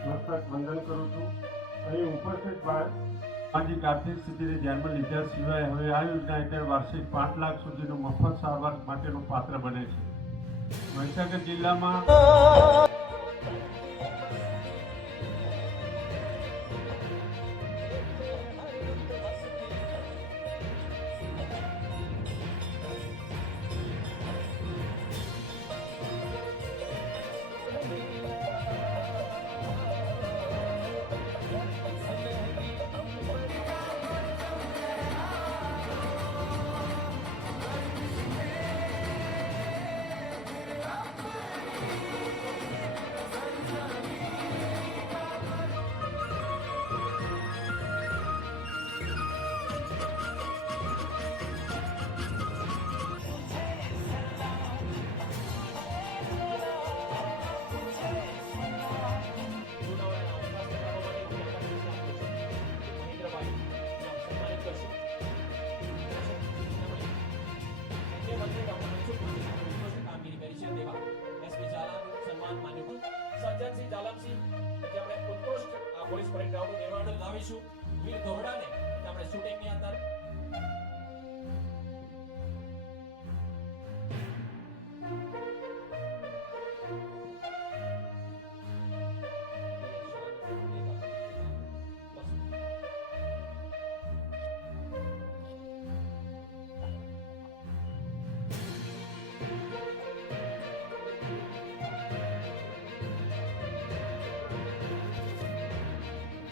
નતમસ્તક વંદન કરું છું. અહીં ઉપસ્થિત સામાજિક આર્થિક સ્થિતિને ધ્યાનમાં લીધા સિવાય હવે આ યોજના હેઠળ વાર્ષિક પાંચ લાખ સુધીનું મફત સારવાર માટેનું પાત્ર બને છે. મહીસાગર જિલ્લામાં જાલમસિંહ પછી આપણે ઉત્કૃષ્ટ પોલીસ પરેડ ગ્રાઉન્ડનું નિર્માણ લાવીશું. વીર ધોરડાને